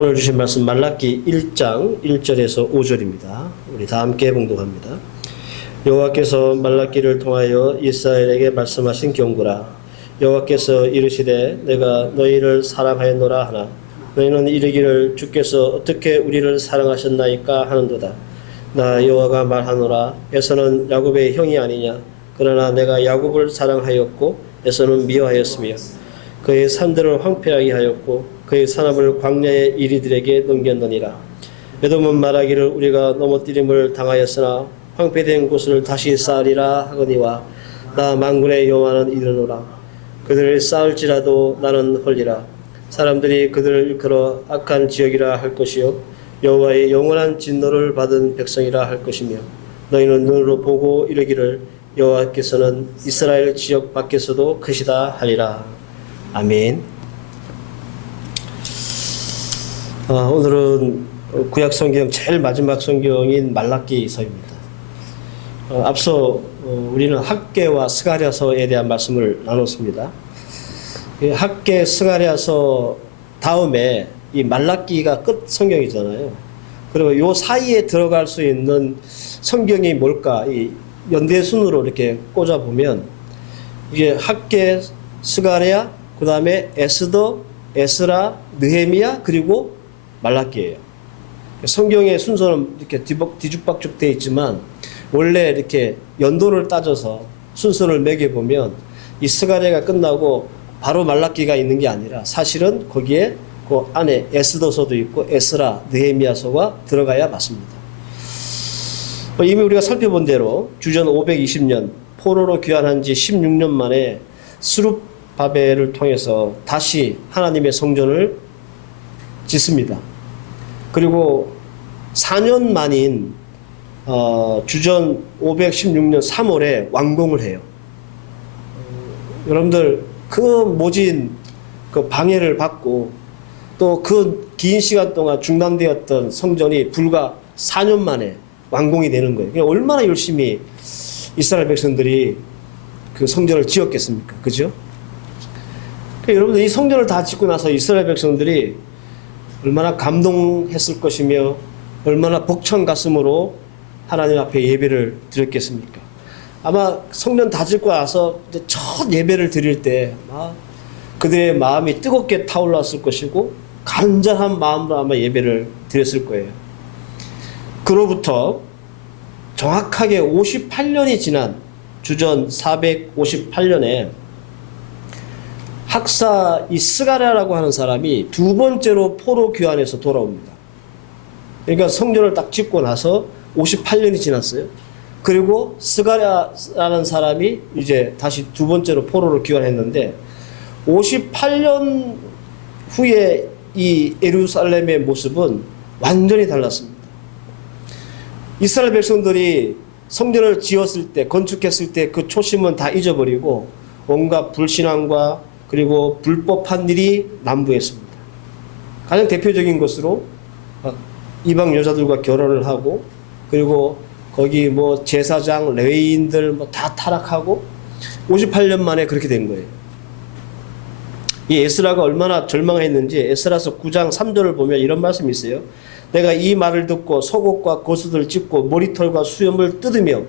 오늘 주신 말씀 말라기 1장 1절에서 5절입니다. 우리 다 함께 봉독합니다. 여호와께서 말라기를 통하여 이스라엘에게 말씀하신 경고라. 여호와께서 이르시되 내가 너희를 사랑하였노라 하나 너희는 이르기를 주께서 어떻게 우리를 사랑하셨나이까 하는도다. 나 여호와가 말하노라. 에서는 야곱의 형이 아니냐. 그러나 내가 야곱을 사랑하였고 에서는 미워하였으며 그의 산들을 황폐하게 하였고 그의 산업을 광야의 이리들에게 넘겼느니라. 에돔은 말하기를 우리가 넘어뜨림을 당하였으나 황폐된 곳을 다시 쌓으리라 하거니와 나 만군의 여호와는 이르노라. 그들을 쌓을지라도 나는 헐리라. 사람들이 그들을 일컬어 악한 지역이라 할 것이요 여호와의 영원한 진노를 받은 백성이라 할 것이며 너희는 눈으로 보고 이르기를 여호와께서는 이스라엘 지역 밖에서도 크시다 하리라. 아멘. 오늘은 구약 성경 제일 마지막 성경인 말라기서입니다. 앞서 우리는 학개와 스가랴서에 대한 말씀을 나눴습니다. 학개, 스가랴서 다음에 이 말라기가 끝 성경이잖아요. 그리고 이 사이에 들어갈 수 있는 성경이 뭘까? 이 연대순으로 이렇게 꽂아 보면 이게 학개, 스가랴, 그 다음에 에스더, 에스라, 느헤미야, 그리고 말라기예요. 성경의 순서는 이렇게 뒤죽박죽 되어 있지만 원래 이렇게 연도를 따져서 순서를 매겨보면 이 스가랴가 끝나고 바로 말라기가 있는 게 아니라 사실은 거기에 그 안에 에스더서도 있고 에스라, 느헤미야서가 들어가야 맞습니다. 이미 우리가 살펴본 대로 주전 520년 포로로 귀환한 지 16년 만에 스룹바벨을 통해서 다시 하나님의 성전을 짓습니다. 그리고 4년 만인 주전 516년 3월에 완공을 해요. 여러분들 그 모진 그 방해를 받고 또 그 긴 시간 동안 중단되었던 성전이 불과 4년 만에 완공이 되는 거예요. 그러니까 얼마나 열심히 이스라엘 백성들이 그 성전을 지었겠습니까? 그죠? 그러니까 여러분들 이 성전을 다 짓고 나서 이스라엘 백성들이 얼마나 감동했을 것이며 얼마나 벅찬 가슴으로 하나님 앞에 예배를 드렸겠습니까? 아마 성전 다 짓고 나서 이제 첫 예배를 드릴 때 그들의 마음이 뜨겁게 타올랐을 것이고 간절한 마음으로 아마 예배를 드렸을 거예요. 그로부터 정확하게 58년이 지난 주전 458년에 학사 이 스가랴라고 하는 사람이 두 번째로 포로 귀환해서 돌아옵니다. 그러니까 성전을 딱 짓고 나서 58년이 지났어요. 그리고 스가랴라는 사람이 이제 다시 두 번째로 포로로 귀환했는데 58년 후에 이 예루살렘의 모습은 완전히 달랐습니다. 이스라엘 백성들이 성전을 지었을 때, 건축했을 때 그 초심은 다 잊어버리고 온갖 불신앙과 그리고 불법한 일이 난무했습니다. 가장 대표적인 것으로 이방 여자들과 결혼을 하고 그리고 거기 뭐 제사장, 레위인들 뭐 다 타락하고 58년 만에 그렇게 된 거예요. 이 에스라가 얼마나 절망했는지 에스라서 9장 3절을 보면 이런 말씀이 있어요. 내가 이 말을 듣고 속옷과 고수들 찢고 머리털과 수염을 뜯으며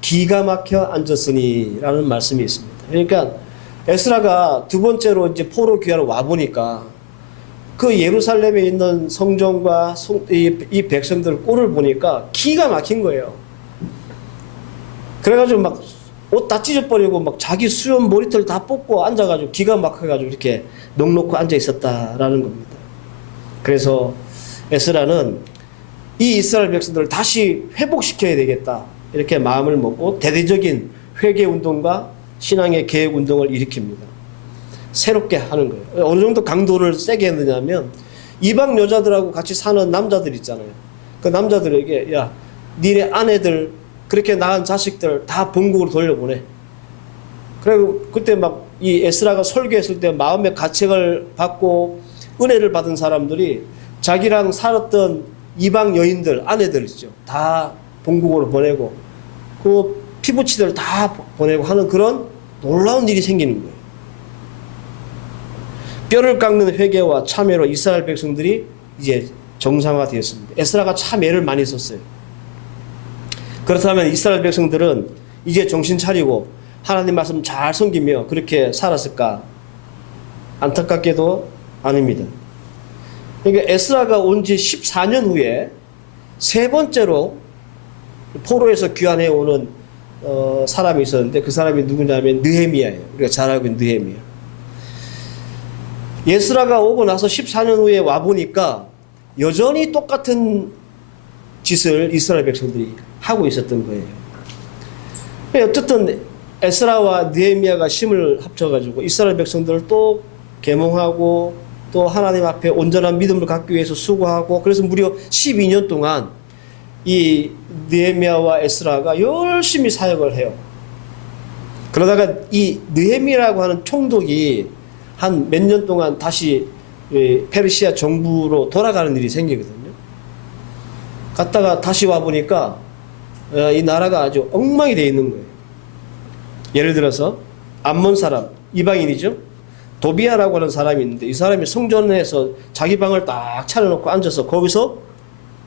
기가 막혀 앉았으니 라는 말씀이 있습니다. 그러니까 에스라가 두 번째로 이제 포로 귀환을 와 보니까 그 예루살렘에 있는 성전과 이 백성들 꼴을 보니까 기가 막힌 거예요. 그래가지고 막 옷 다 찢어버리고 막 자기 수염 머리털 다 뽑고 앉아가지고 기가 막혀가지고 이렇게 넋놓고 앉아 있었다라는 겁니다. 그래서 에스라는 이 이스라엘 백성들을 다시 회복시켜야 되겠다 이렇게 마음을 먹고 대대적인 회개 운동과 신앙의 개혁 운동을 일으킵니다. 새롭게 하는 거예요. 어느 정도 강도를 세게 했느냐면 이방 여자들하고 같이 사는 남자들 있잖아요. 그 남자들에게 야 니네 아내들 그렇게 낳은 자식들 다 본국으로 돌려보내. 그리고 그때 막 이 에스라가 설교했을 때 마음의 가책을 받고 은혜를 받은 사람들이 자기랑 살았던 이방 여인들 아내들 있죠. 다 본국으로 보내고 그 피부치들 다 보내고 하는 그런 놀라운 일이 생기는 거예요. 뼈를 깎는 회개와 참회로 이스라엘 백성들이 이제 정상화되었습니다. 에스라가 참 애를 많이 썼어요. 그렇다면 이스라엘 백성들은 이제 정신 차리고 하나님 말씀 잘 섬기며 그렇게 살았을까? 안타깝게도 아닙니다. 그러니까 에스라가 온 지 14년 후에 세 번째로 포로에서 귀환해 오는 사람이 있었는데 그 사람이 누구냐면 느헤미야예요. 우리가 잘 알고 있는 느헤미야. 에스라가 오고 나서 14년 후에 와보니까 여전히 똑같은 짓을 이스라엘 백성들이 하고 있었던 거예요. 어쨌든 에스라와 느헤미야가 힘을 합쳐가지고 이스라엘 백성들을 또 계몽하고 또 하나님 앞에 온전한 믿음을 갖기 위해서 수고하고 그래서 무려 12년 동안 이 느헤미야와 에스라가 열심히 사역을 해요. 그러다가 이 느헤미야라고 하는 총독이 한 몇 년 동안 다시 페르시아 정부로 돌아가는 일이 생기거든요. 갔다가 다시 와보니까 이 나라가 아주 엉망이 되어 있는 거예요. 예를 들어서 암몬 사람, 이방인이죠. 도비아라고 하는 사람이 있는데 이 사람이 성전에서 자기 방을 딱 차려놓고 앉아서 거기서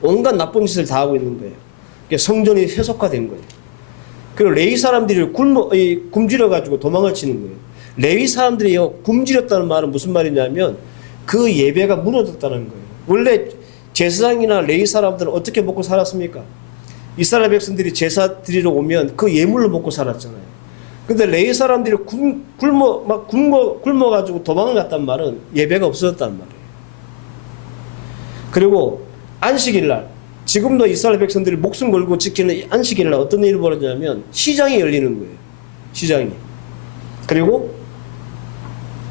온갖 나쁜 짓을 다 하고 있는 거예요. 성전이 훼손화된 거예요. 그리고 레위 사람들이 굶주려가지고 도망을 치는 거예요. 레위 사람들이 굶주렸다는 말은 무슨 말이냐면 그 예배가 무너졌다는 거예요. 원래 제사장이나 레위 사람들은 어떻게 먹고 살았습니까? 이스라엘 백성들이 제사 드리러 오면 그 예물로 먹고 살았잖아요. 근데 레위 사람들이 굶어가지고 도망을 갔단 말은 예배가 없어졌단 말이에요. 그리고 안식일 날, 지금도 이스라엘 백성들이 목숨 걸고 지키는 안식일 날 어떤 일이 벌어지냐면 시장이 열리는 거예요. 시장이. 그리고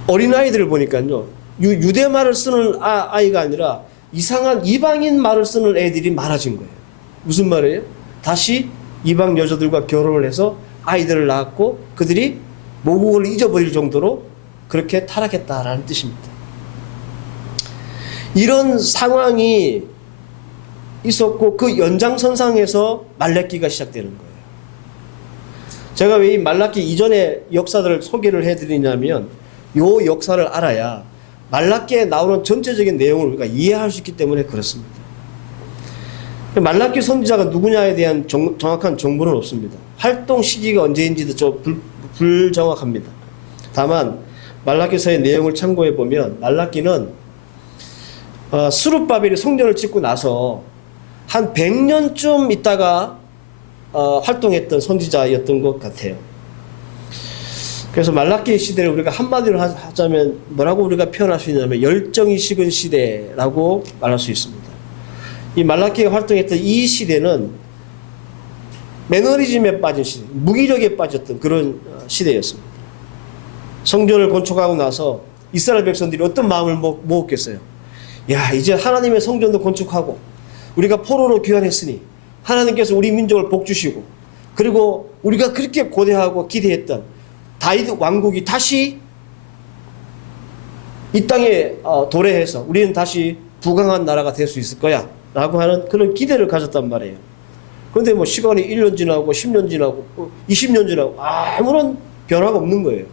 어린아이들을 보니까요, 유대 말을 쓰는 아이가 아니라 이상한 이방인 말을 쓰는 애들이 많아진 거예요. 무슨 말이에요? 다시 이방 여자들과 결혼을 해서 아이들을 낳았고 그들이 모국을 잊어버릴 정도로 그렇게 타락했다라는 뜻입니다. 이런 상황이 있었고 그 연장선상에서 말라기가 시작되는 거예요. 제가 왜 이 말라기 이전의 역사들을 소개를 해드리냐면 이 역사를 알아야 말라기에 나오는 전체적인 내용을 우리가 이해할 수 있기 때문에 그렇습니다. 말라기 선지자가 누구냐에 대한 정확한 정보는 없습니다. 활동 시기가 언제인지도 좀 불정확합니다. 다만 말라기서의 내용을 참고해 보면 말라기는 스룹바벨이 성전을 짓고 나서 한 100년쯤 있다가 활동했던 선지자였던 것 같아요. 그래서 말라기 시대를 우리가 한마디로 하자면 뭐라고 우리가 표현할 수 있냐면 열정이 식은 시대라고 말할 수 있습니다. 이 말라기가 활동했던 이 시대는 매너리즘에 빠진 시대, 무기력에 빠졌던 그런 시대였습니다. 성전을 건축하고 나서 이스라엘 백성들이 어떤 마음을 먹었겠어요? 야, 이제 하나님의 성전도 건축하고 우리가 포로로 귀환했으니 하나님께서 우리 민족을 복주시고 그리고 우리가 그렇게 고대하고 기대했던 다윗 왕국이 다시 이 땅에 도래해서 우리는 다시 부강한 나라가 될 수 있을 거야 라고 하는 그런 기대를 가졌단 말이에요. 그런데 뭐 시간이 1년 지나고 10년 지나고 20년 지나고 아무런 변화가 없는 거예요.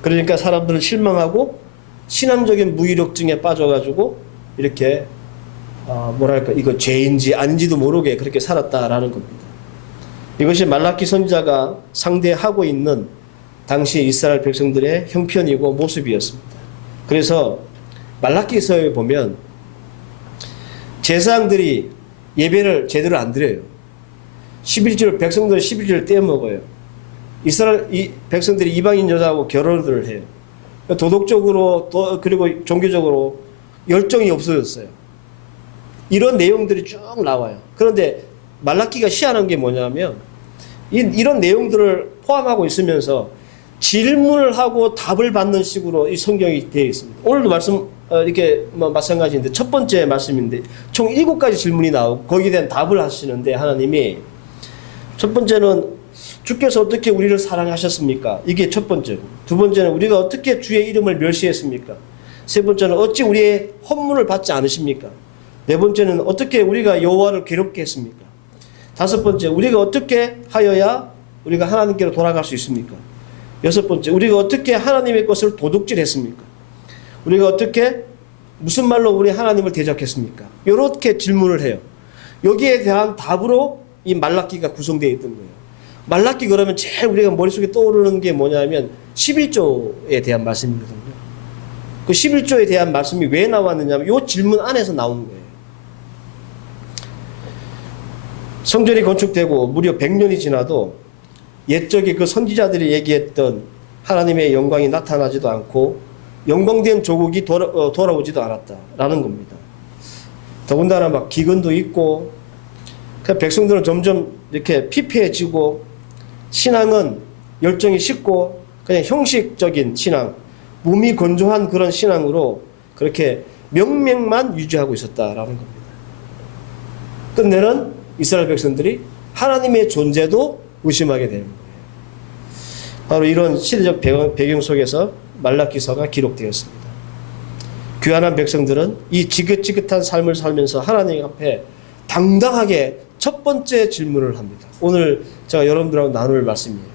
그러니까 사람들은 실망하고 신앙적인 무기력증에 빠져가지고 이렇게 뭐랄까 이거 죄인지 아닌지도 모르게 그렇게 살았다라는 겁니다. 이것이 말라기 선지자가 상대하고 있는 당시 이스라엘 백성들의 형편이고 모습이었습니다. 그래서 말라기서에 보면 제사장들이 예배를 제대로 안 드려요. 11절 백성들은 11절을 떼어먹어요. 이스라엘 백성들이 이방인 여자하고 결혼을 해요. 도덕적으로 그리고 종교적으로 열정이 없어졌어요. 이런 내용들이 쭉 나와요. 그런데 말라기가 희한한 게 뭐냐면 이런 내용들을 포함하고 있으면서 질문을 하고 답을 받는 식으로 이 성경이 되어 있습니다. 오늘도 말씀 이렇게 마찬가지인데 첫 번째 말씀인데 총 7가지 질문이 나오고 거기에 대한 답을 하시는데 하나님이 첫 번째는 주께서 어떻게 우리를 사랑하셨습니까? 이게 첫 번째고 두 번째는 우리가 어떻게 주의 이름을 멸시했습니까? 세 번째는 어찌 우리의 헌문을 받지 않으십니까? 네 번째는 어떻게 우리가 여호와를 괴롭게 했습니까? 다섯 번째 우리가 어떻게 하여야 우리가 하나님께로 돌아갈 수 있습니까? 여섯 번째 우리가 어떻게 하나님의 것을 도둑질했습니까? 우리가 어떻게 무슨 말로 우리 하나님을 대적했습니까? 이렇게 질문을 해요. 여기에 대한 답으로 이 말라기가 구성되어 있던 거예요. 말라기 그러면 제일 우리가 머릿속에 떠오르는 게 뭐냐면 11조에 대한 말씀이거든요. 그 11조에 대한 말씀이 왜 나왔느냐면 이 질문 안에서 나온 거예요. 성전이 건축되고 무려 100년이 지나도 옛적에 그 선지자들이 얘기했던 하나님의 영광이 나타나지도 않고 영광된 조국이 돌아오지도 않았다라는 겁니다. 더군다나 막 기근도 있고 백성들은 점점 이렇게 피폐해지고 신앙은 열정이 식고 그냥 형식적인 신앙, 몸이 건조한 그런 신앙으로 그렇게 명맥만 유지하고 있었다라는 겁니다. 끝내는 이스라엘 백성들이 하나님의 존재도 의심하게 되는 거예요. 바로 이런 시대적 배경 속에서 말라기서가 기록되었습니다. 귀환한 백성들은 이 지긋지긋한 삶을 살면서 하나님 앞에 당당하게 첫 번째 질문을 합니다. 오늘 제가 여러분들하고 나눌 말씀이에요.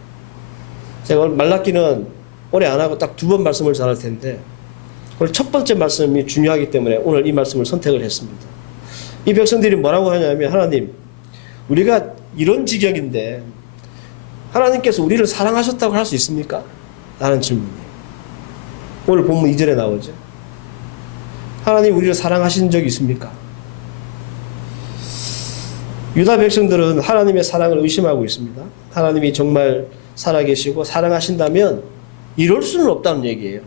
제가 오늘 말라기는 오래 안 하고 딱 2번 말씀을 전할 텐데 오늘 첫 번째 말씀이 중요하기 때문에 오늘 이 말씀을 선택을 했습니다. 이 백성들이 뭐라고 하냐면 하나님, 우리가 이런 지경인데 하나님께서 우리를 사랑하셨다고 할 수 있습니까? 라는 질문이에요. 오늘 본문 2절에 나오죠. 하나님 우리를 사랑하신 적이 있습니까? 유다 백성들은 하나님의 사랑을 의심하고 있습니다. 하나님이 정말 살아계시고 사랑하신다면 이럴 수는 없다는 얘기예요.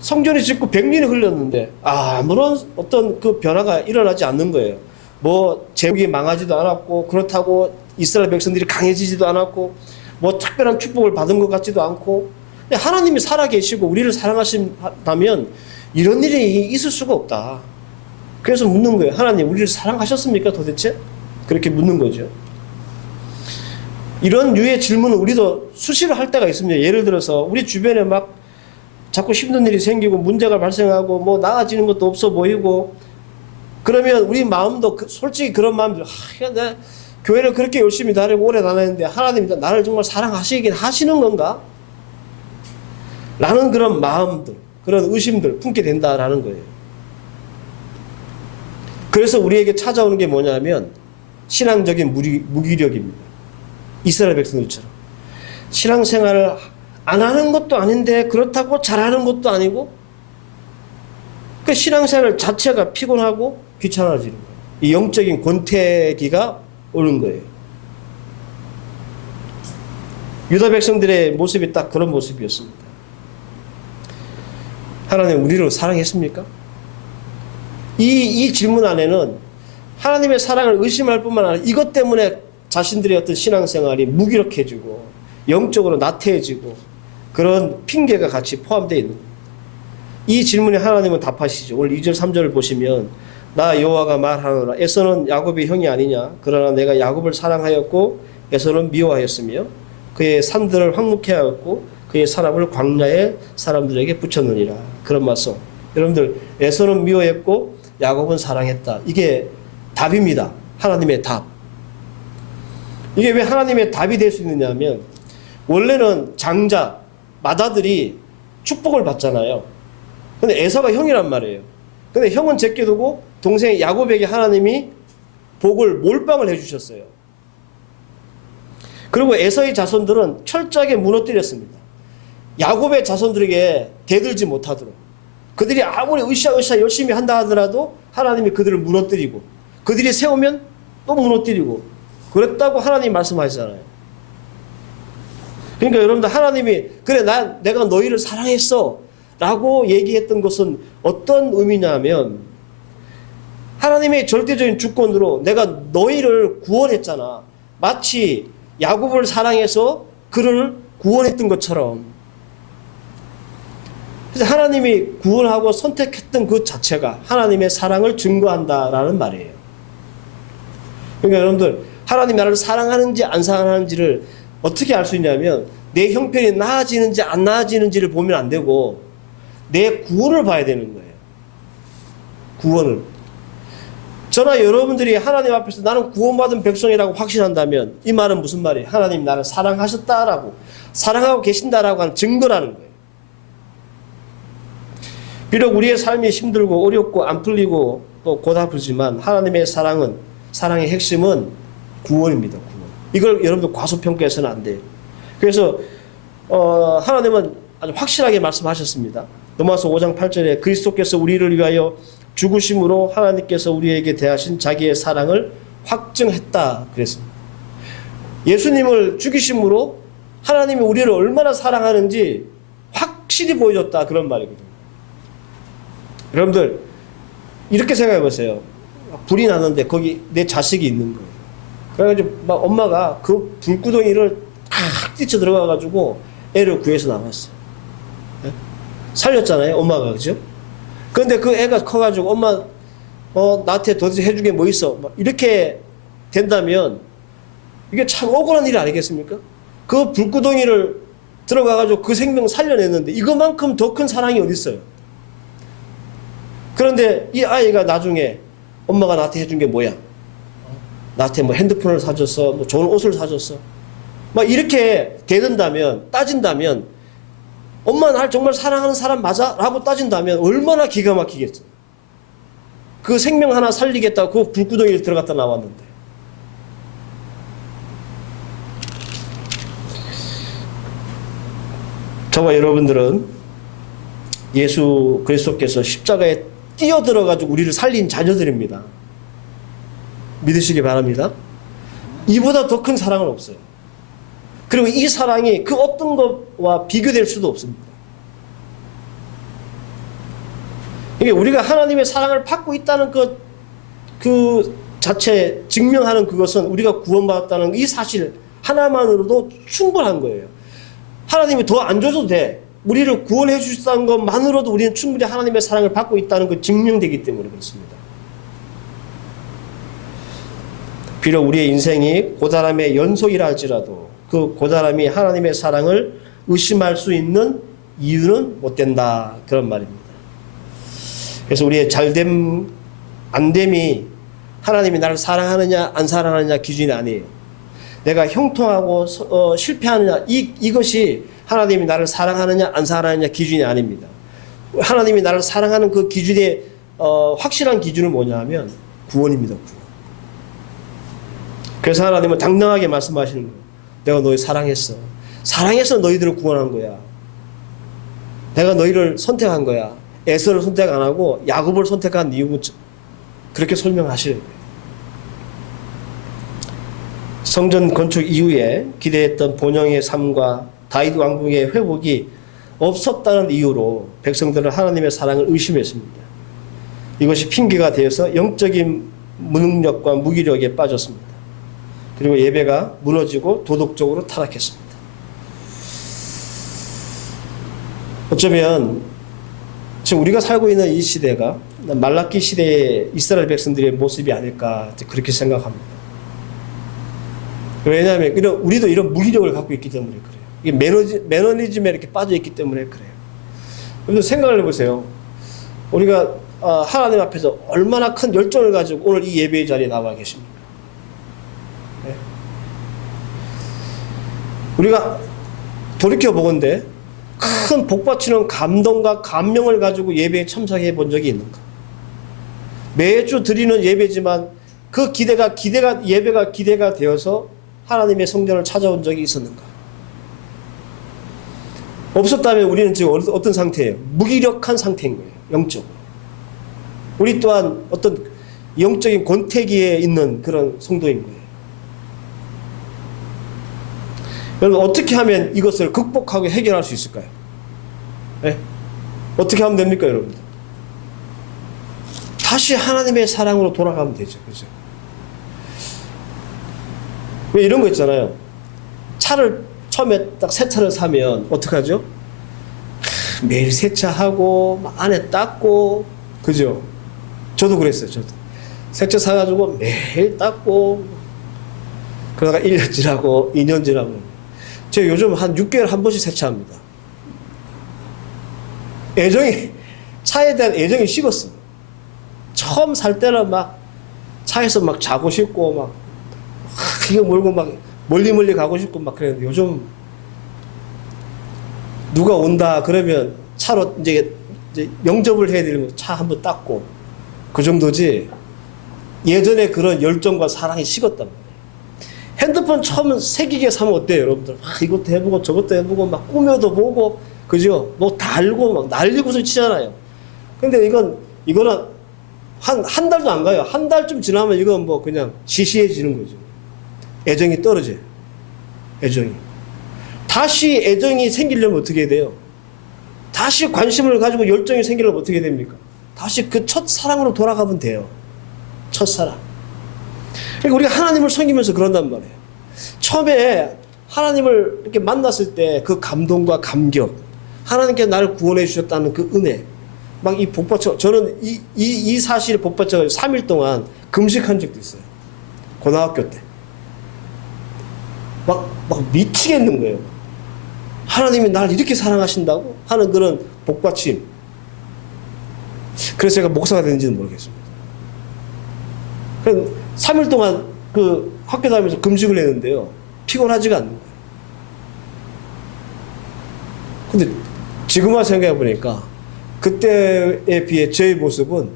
성전이 짓고 100년이 흘렀는데 아무런 어떤 그 변화가 일어나지 않는 거예요. 뭐 제국이 망하지도 않았고 그렇다고 이스라엘 백성들이 강해지지도 않았고 뭐 특별한 축복을 받은 것 같지도 않고 근데 하나님이 살아계시고 우리를 사랑하신다면 이런 일이 있을 수가 없다. 그래서 묻는 거예요. 하나님 우리를 사랑하셨습니까 도대체? 그렇게 묻는 거죠. 이런 류의 질문을 우리도 수시로 할 때가 있습니다. 예를 들어서 우리 주변에 막 자꾸 힘든 일이 생기고 문제가 발생하고 뭐 나아지는 것도 없어 보이고 그러면 우리 마음도 솔직히 그런 마음들 내가 교회를 그렇게 열심히 다니고 오래 다녔는데 하나님 나를 정말 사랑하시긴 하시는 건가? 라는 그런 마음들 그런 의심들 품게 된다라는 거예요. 그래서 우리에게 찾아오는 게 뭐냐면 신앙적인 무기력입니다. 이스라엘 백성들처럼 신앙생활을 안 하는 것도 아닌데 그렇다고 잘하는 것도 아니고 그 신앙생활 자체가 피곤하고 귀찮아지는 거예요. 이 영적인 권태기가 오는 거예요. 유다 백성들의 모습이 딱 그런 모습이었습니다. 하나님 우리를 사랑했습니까? 이 질문 안에는 하나님의 사랑을 의심할 뿐만 아니라 이것 때문에 자신들의 어떤 신앙생활이 무기력해지고 영적으로 나태해지고 그런 핑계가 같이 포함되어 있는 거예요. 이 질문에 하나님은 답하시죠. 오늘 2절 3절을 보시면 나 여호와가 말하노라 에서는 야곱의 형이 아니냐 그러나 내가 야곱을 사랑하였고 에서는 미워하였으며 그의 산들을 황무케 하였고 그의 사람을 광야의 사람들에게 붙였느니라. 그런 말씀. 여러분들 에서는 미워했고 야곱은 사랑했다. 이게 답입니다. 하나님의 답. 이게 왜 하나님의 답이 될 수 있느냐면 원래는 장자 맏아들이 축복을 받잖아요. 근데 에서가 형이란 말이에요. 근데 형은 제껴두고 동생 야곱에게 하나님이 복을 몰빵을 해주셨어요. 그리고 에서의 자손들은 철저하게 무너뜨렸습니다. 야곱의 자손들에게 대들지 못하도록. 그들이 아무리 으쌰으쌰 열심히 한다 하더라도 하나님이 그들을 무너뜨리고 그들이 세우면 또 무너뜨리고 그랬다고 하나님이 말씀하시잖아요. 그러니까 여러분들 하나님이 그래 내가 너희를 사랑했어 라고 얘기했던 것은 어떤 의미냐면 하나님의 절대적인 주권으로 내가 너희를 구원했잖아. 마치 야곱을 사랑해서 그를 구원했던 것처럼. 그래서 하나님이 구원하고 선택했던 그 자체가 하나님의 사랑을 증거한다라는 말이에요. 그러니까 여러분들 하나님 나를 사랑하는지 안 사랑하는지를 어떻게 알 수 있냐면 내 형편이 나아지는지 안 나아지는지를 보면 안 되고 내 구원을 봐야 되는 거예요. 구원을. 저나 여러분들이 하나님 앞에서 나는 구원받은 백성이라고 확신한다면 이 말은 무슨 말이에요? 하나님 나를 사랑하셨다라고 사랑하고 계신다라고 하는 증거라는 거예요. 비록 우리의 삶이 힘들고 어렵고 안 풀리고 또 고달프지만 하나님의 사랑의 핵심은 구원입니다. 구원. 이걸 여러분들 과소평가해서는 안 돼요. 그래서 하나님은 아주 확실하게 말씀하셨습니다. 로마서 5장 8절에 그리스도께서 우리를 위하여 죽으심으로 하나님께서 우리에게 대하신 자기의 사랑을 확증했다 그랬습니다. 예수님을 죽이심으로 하나님이 우리를 얼마나 사랑하는지 확실히 보여줬다 그런 말이거든요. 여러분들 이렇게 생각해 보세요. 불이 나는데 거기 내 자식이 있는 거예요. 그래가지고 막 엄마가 그 불구덩이를 탁 뛰쳐 들어가가지고 애를 구해서 나왔어요. 네? 살렸잖아요, 엄마가. 그죠? 그런데 그 애가 커가지고 엄마, 나한테 도대체 해준 게 뭐 있어? 막 이렇게 된다면 이게 참 억울한 일 아니겠습니까? 그 불구덩이를 들어가가지고 그 생명 살려냈는데 이거만큼 더 큰 사랑이 어디 있어요? 그런데 이 아이가 나중에 엄마가 나한테 해준 게 뭐야? 나한테 뭐 핸드폰을 사줬어, 뭐 좋은 옷을 사줬어. 막 이렇게 대든다면, 따진다면, 엄마 날 정말 사랑하는 사람 맞아? 라고 따진다면 얼마나 기가 막히겠어요. 그 생명 하나 살리겠다고 그 불구덩이에 들어갔다 나왔는데. 저와 여러분들은 예수 그리스도께서 십자가에 뛰어들어가지고 우리를 살린 자녀들입니다. 믿으시기 바랍니다. 이보다 더 큰 사랑은 없어요. 그리고 이 사랑이 그 어떤 것과 비교될 수도 없습니다. 이게 우리가 하나님의 사랑을 받고 있다는 그 자체 증명하는 그것은 우리가 구원받았다는 이 사실 하나만으로도 충분한 거예요. 하나님이 더 안 줘도 돼. 우리를 구원해 주셨다는 것만으로도 우리는 충분히 하나님의 사랑을 받고 있다는 그 증명되기 때문에 그렇습니다. 비록 우리의 인생이 고단함의 연속이라 할지라도 그 고단함이 하나님의 사랑을 의심할 수 있는 이유는 못 된다. 그런 말입니다. 그래서 우리의 잘됨, 안됨이 하나님이 나를 사랑하느냐 안 사랑하느냐 기준이 아니에요. 내가 형통하고 실패하느냐 이것이 하나님이 나를 사랑하느냐 안 사랑하느냐 기준이 아닙니다. 하나님이 나를 사랑하는 그 기준의 확실한 기준은 뭐냐 하면 구원입니다. 구원. 그래서 하나님은 당당하게 말씀하시는 거예요. 내가 너희 사랑했어. 사랑해서 너희들을 구원한 거야. 내가 너희를 선택한 거야. 에서를 선택 안 하고 야곱을 선택한 이유는 그렇게 설명하시는 거예요. 성전 건축 이후에 기대했던 본영의 삶과 다윗 왕궁의 회복이 없었다는 이유로 백성들은 하나님의 사랑을 의심했습니다. 이것이 핑계가 되어서 영적인 무능력과 무기력에 빠졌습니다. 그리고 예배가 무너지고 도덕적으로 타락했습니다. 어쩌면 지금 우리가 살고 있는 이 시대가 말라기 시대의 이스라엘 백성들의 모습이 아닐까 그렇게 생각합니다. 왜냐하면 우리도 이런 무기력을 갖고 있기 때문에 그래요. 이게 매너리즘에 이렇게 빠져 있기 때문에 그래요. 여러분 생각을 해보세요. 우리가 하나님 앞에서 얼마나 큰 열정을 가지고 오늘 이 예배의 자리에 나와 계십니까? 네. 우리가 돌이켜보건대 큰 복받치는 감동과 감명을 가지고 예배에 참석해 본 적이 있는가? 매주 드리는 예배지만 그 예배가 기대가 되어서 하나님의 성전을 찾아온 적이 있었는가? 없었다면 우리는 지금 어떤 상태예요? 무기력한 상태인 거예요. 영적으로. 우리 또한 어떤 영적인 권태기에 있는 그런 성도인 거예요. 여러분 어떻게 하면 이것을 극복하고 해결할 수 있을까요? 네? 어떻게 하면 됩니까, 여러분들? 다시 하나님의 사랑으로 돌아가면 되죠. 그죠? 왜 이런 거 있잖아요. 차를 처음에 딱 새 차를 사면 어떡하죠? 매일 세차하고 안에 닦고 그죠? 저도 그랬어요. 저도 새차 사가지고 매일 닦고 그러다가 1년 지나고 2년 지나고 제가 요즘 한 6개월 한 번씩 세차합니다. 차에 대한 애정이 식었어. 처음 살 때는 막 차에서 막 자고 싶고 막 이거 몰고 막 멀리 가고 싶고 막 그랬는데 요즘 누가 온다 그러면 차로 이제 이제 영접을 해야 되는 거 차 한번 닦고 그 정도지 예전에 그런 열정과 사랑이 식었단 말이에요. 핸드폰 처음 새기게 사면 어때요, 여러분들? 이것도 해보고 저것도 해보고 막 꾸며도 보고 그죠? 뭐 달고 막 난리구슬 치잖아요. 근데 이거는 한 달도 안 가요. 한 달쯤 지나면 이건 뭐 그냥 시시해지는 거죠. 애정이 떨어져요. 애정이. 다시 애정이 생기려면 어떻게 해야 돼요? 다시 관심을 가지고 열정이 생기려면 어떻게 됩니까? 다시 그 첫사랑으로 돌아가면 돼요. 첫사랑. 그러니까 우리가 하나님을 섬기면서 그런단 말이에요. 처음에 하나님을 이렇게 만났을 때 그 감동과 감격, 하나님께 나를 구원해 주셨다는 그 은혜, 막 이 복받쳐, 저는 이 사실에 복받쳐 3일 동안 금식한 적도 있어요. 고등학교 때. 막 미치겠는 거예요. 하나님이 나를 이렇게 사랑하신다고 하는 그런 복받침. 그래서 제가 목사가 됐는지는 모르겠습니다. 3일 동안 그 학교 다니면서 금식을 했는데요. 피곤하지가 않는 거예요. 근데 지금 와서 생각해 보니까 그때에 비해 저의 모습은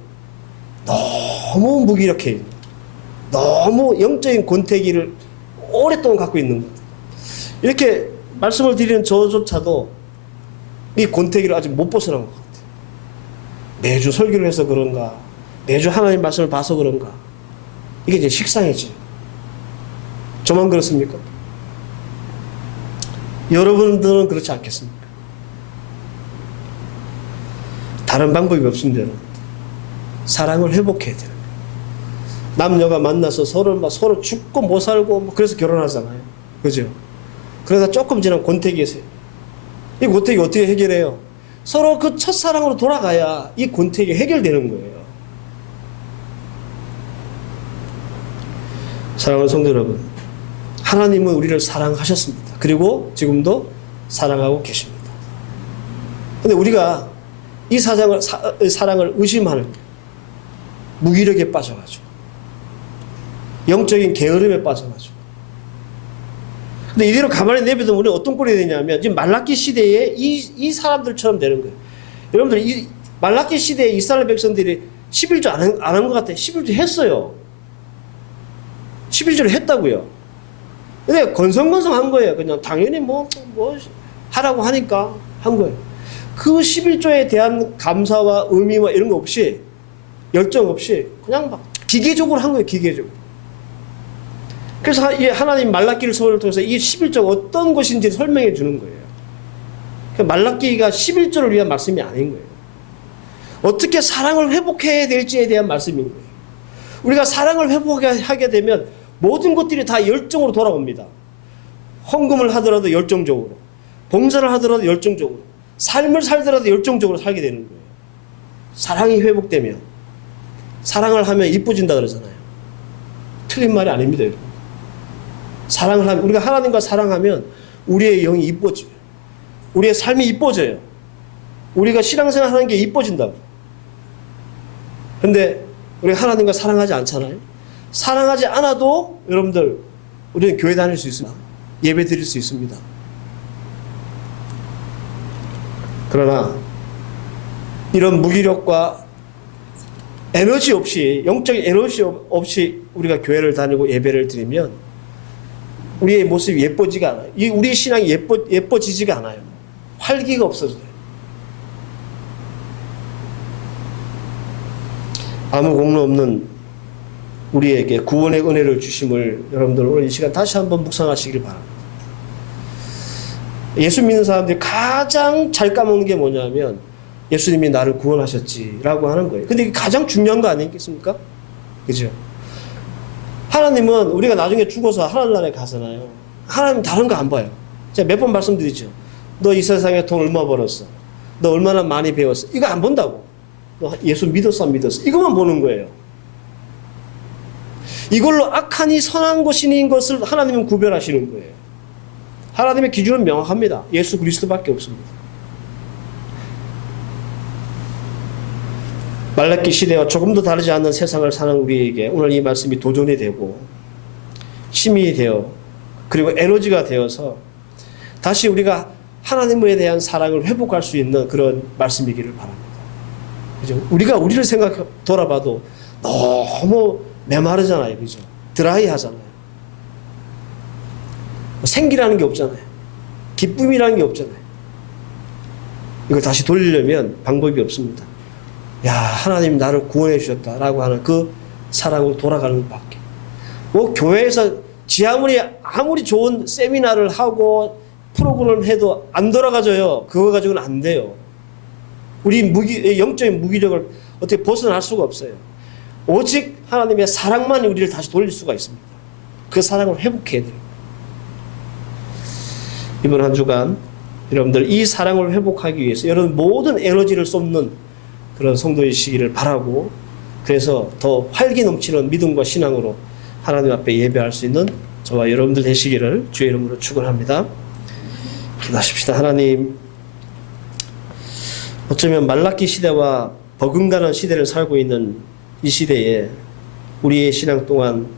너무 무기력해. 너무 영적인 권태기를 오랫동안 갖고 있는 것 같아요. 이렇게 말씀을 드리는 저조차도 이 권태기를 아직 못 벗어난 것 같아요. 매주 설교를 해서 그런가, 매주 하나님 말씀을 봐서 그런가, 이게 이제 식상해져요. 저만 그렇습니까? 여러분들은 그렇지 않겠습니까? 다른 방법이 없습니다. 여러분. 사랑을 회복해야 돼요. 남녀가 만나서 서로 죽고 못 살고 그래서 결혼하잖아요. 그죠? 그러다 조금 지나면 권태기에 서요. 이 권태기 어떻게 해결해요? 서로 그 첫사랑으로 돌아가야 이 권태기 해결되는 거예요. 사랑하는 성도 여러분, 하나님은 우리를 사랑하셨습니다. 그리고 지금도 사랑하고 계십니다. 근데 우리가 이 사랑을 의심하는 무기력에 빠져가지고 영적인 게으름에 빠져가지고. 근데 이대로 가만히 내버려두면 우리는 어떤 꼴이 되냐면 지금 말라기 시대에 이 사람들처럼 되는 거예요. 여러분들 이 말라기 시대에 이스라엘 백성들이 11조 안 한 것 같아요. 11조 했어요. 11조를 했다고요. 근데 건성건성한 거예요. 그냥 당연히 뭐 하라고 하니까 한 거예요. 그 11조에 대한 감사와 의미와 이런 거 없이, 열정 없이 그냥 막 기계적으로 한 거예요. 기계적으로. 그래서 하나님 말라기를 서울을 통해서 이 11조가 어떤 것인지 설명해 주는 거예요. 말라기가 11조를 위한 말씀이 아닌 거예요. 어떻게 사랑을 회복해야 될지에 대한 말씀인 거예요. 우리가 사랑을 회복하게 되면 모든 것들이 다 열정으로 돌아옵니다. 헌금을 하더라도 열정적으로, 봉사를 하더라도 열정적으로, 삶을 살더라도 열정적으로 살게 되는 거예요. 사랑이 회복되면, 사랑을 하면 이뻐진다 그러잖아요. 틀린 말이 아닙니다, 여러분. 사랑을 하면, 우리가 하나님과 사랑하면 우리의 영이 이뻐져요. 우리의 삶이 이뻐져요. 우리가 신앙생활 하는 게 이뻐진다고. 근데 우리가 하나님과 사랑하지 않잖아요. 사랑하지 않아도 여러분들 우리는 교회 다닐 수 있습니다. 예배 드릴 수 있습니다. 그러나 이런 무기력과 에너지 없이, 영적인 에너지 없이 우리가 교회를 다니고 예배를 드리면 우리의 모습이 예뻐지가 않아요. 우리의 신앙이 예뻐지지가 않아요. 활기가 없어져요. 아무 공로 없는 우리에게 구원의 은혜를 주심을 여러분들 오늘 이 시간 다시 한번 묵상하시길 바랍니다. 예수 믿는 사람들이 가장 잘 까먹는 게 뭐냐면 예수님이 나를 구원하셨지라고 하는 거예요. 근데 이게 가장 중요한 거 아니겠습니까? 그죠? 하나님은 우리가 나중에 죽어서 하나님 나라에 가잖아요. 하나님 다른 거 안 봐요. 제가 몇 번 말씀드리죠. 너 이 세상에 돈 얼마 벌었어? 너 얼마나 많이 배웠어? 이거 안 본다고. 너 예수 믿었어 안 믿었어? 이것만 보는 거예요. 이걸로 악하니 선한 것이니 것을 하나님은 구별하시는 거예요. 하나님의 기준은 명확합니다. 예수 그리스도밖에 없습니다. 말라기 시대와 조금도 다르지 않는 세상을 사는 우리에게 오늘 이 말씀이 도전이 되고 힘이 되어 그리고 에너지가 되어서 다시 우리가 하나님에 대한 사랑을 회복할 수 있는 그런 말씀이기를 바랍니다. 그죠? 우리가 우리를 돌아봐도 너무 메마르잖아요. 그죠? 드라이 하잖아요. 생기라는 게 없잖아요. 기쁨이라는 게 없잖아요. 이걸 다시 돌리려면 방법이 없습니다. 야, 하나님 나를 구원해 주셨다라고 하는 그 사랑으로 돌아가는 것밖에. 뭐 교회에서 아무리 좋은 세미나를 하고 프로그램을 해도 안 돌아가져요. 그거 가지고는 안 돼요. 우리 영적인 무기력을 어떻게 벗어날 수가 없어요. 오직 하나님의 사랑만이 우리를 다시 돌릴 수가 있습니다. 그 사랑을 회복해야 돼요. 이번 한 주간 여러분들 이 사랑을 회복하기 위해서 여러분 모든 에너지를 쏟는 그런 성도이시기를 바라고, 그래서 더 활기 넘치는 믿음과 신앙으로 하나님 앞에 예배할 수 있는 저와 여러분들 되시기를 주의 이름으로 축원합니다. 기도하십시다. 하나님, 어쩌면 말라기 시대와 버금가는 시대를 살고 있는 이 시대에 우리의 신앙 동안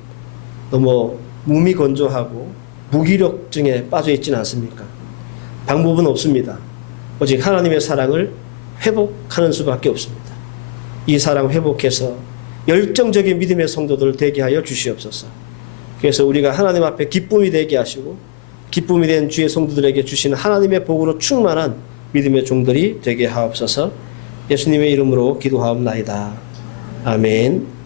너무 무미건조하고 무기력증에 빠져 있지는 않습니까? 방법은 없습니다. 오직 하나님의 사랑을 회복하는 수밖에 없습니다. 이 사랑 회복해서 열정적인 믿음의 성도들 되게 하여 주시옵소서. 그래서 우리가 하나님 앞에 기쁨이 되게 하시고 기쁨이 된 주의 성도들에게 주시는 하나님의 복으로 충만한 믿음의 종들이 되게 하옵소서. 예수님의 이름으로 기도하옵나이다. 아멘.